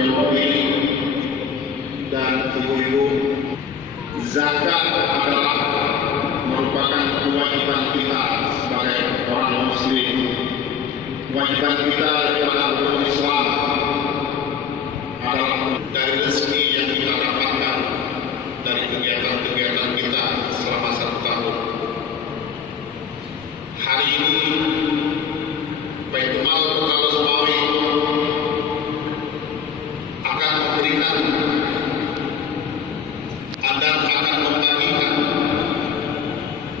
Jokowi dan ibu-ibu, zakat adalah merupakan kewajiban kita sebagai orang Muslim, kewajiban kita dalam berislam adalah dari rezeki yang kita dapatkan dari kegiatan-kegiatan kita selama 1 tahun. Hari ini Baitul Mal Kota Loksmawe akan memberikan dan akan membagikan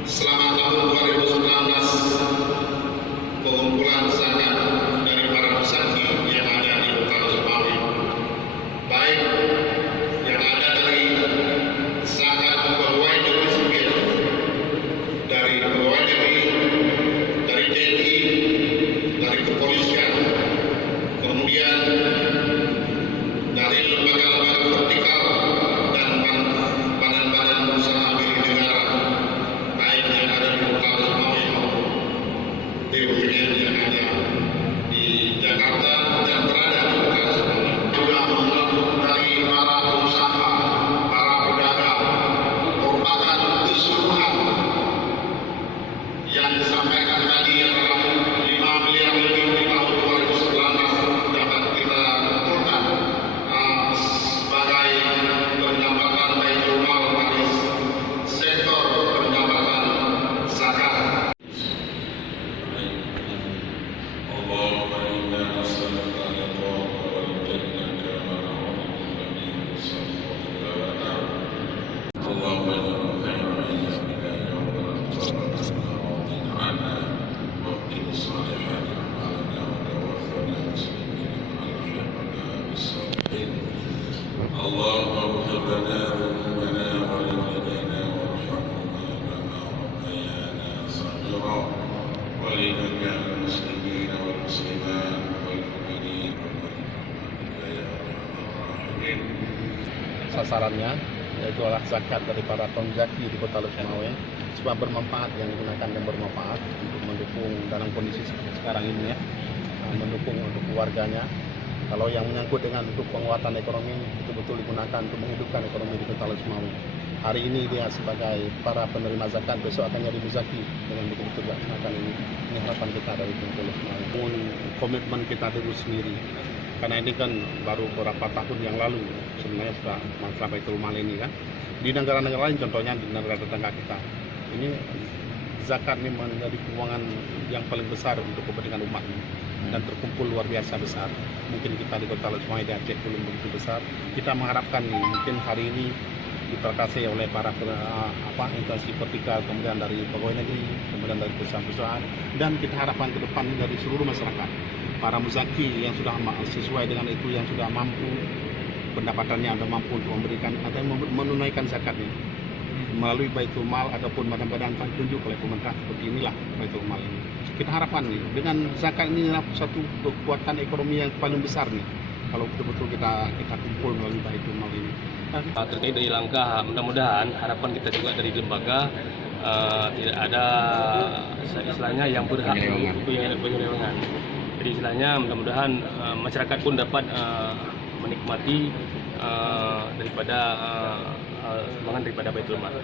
selama tahun 2019 pengumpulan zakat dari para pesantri yang ada di Kota Loksmawe, baik yang ada dari zakat pegawai negeri sipil, dari pegawai negeri, dari TNI, dari kepolisian, kemudian dari lembaga-lembaga vertikal dan badan-badan usaha milik negara, baik yang ada di Kota Loksmawe maupun BUMN yang ada di Jakarta dan berada di Kota Loksmawe. Sudah mengaku dari para pengusaha, para pedagang, merupakan keseluruhan yang disampaikan tadi adalah 5 miliar lebih di tahun 2019 dapat kita kumpulkan sebagai pendapatan Baitul Mal dari sektor pendapatan zakat. اللهم إنا نسألك رضاك والجنة ونعوذ بك من سخطك والنار. اللهم اجعل خير أيامنا يوم نلقاك راضٍ عنا واقنا الصالحات أعمالنا وتوفنا مسلمين وألحقنا بالصالحين. اللهم اغفر لنا ذنوبنا ولوالدينا وارحمهما كما ربيانا صغيرا ولجميع المسلمين والمسلمات والمؤمنين برحمتك يا أرحم الراحمين. Sasarannya yaitu adalah zakat dari para pemzaki di Kota Loksmawe, sebab bermanfaat, yang digunakan dan bermanfaat untuk mendukung dalam kondisi sekarang ini ya, mendukung untuk keluarganya. Kalau yang menyangkut dengan untuk penguatan ekonomi, betul-betul digunakan untuk menghidupkan ekonomi di Kota Loksmawe. Hari ini dia sebagai para penerima zakat, besok akan jadi muzaki dengan betul-betul dilaksanakan ini. Ini harapan kita dari Kota Loksmawe. Komitmen kita dulu sendiri, karena ini kan baru beberapa tahun yang lalu sebenarnya sudah masalah Baitul Mal ini kan. Di negara-negara lain, contohnya di negara tetangga kita, ini zakat ini menjadi keuangan yang paling besar untuk kepentingan umat ini, dan terkumpul luar biasa besar. Mungkin kita di Kota Loksmawe di Aceh belum begitu besar. Kita mengharapkan nih, mungkin hari ini diperkasih oleh para instansi vertikal, kemudian dari pegawai negeri, kemudian dari perusahaan-perusahaan, dan kita harapkan ke depan dari seluruh masyarakat, para muzaki yang sudah sesuai dengan itu, yang sudah mampu pendapatannya, ada mampu untuk memberikan atau menunaikan zakatnya melalui Baitul Mal ataupun badan-badan yang ditunjuk oleh pemerintah. Seperti inilah Baitul Mal ini. Kita harapkan nih, dengan zakat ini adalah satu kekuatan ekonomi yang paling besar nih, kalau betul-betul kita kumpul melalui Baitul Mal ini. Terkait dari langkah, mudah-mudahan harapan kita juga dari lembaga tidak ada istilahnya yang berhak penyelewengan. Jadi istilahnya mudah-mudahan masyarakat pun dapat menikmati daripada sumbangan daripada Baitul Mal.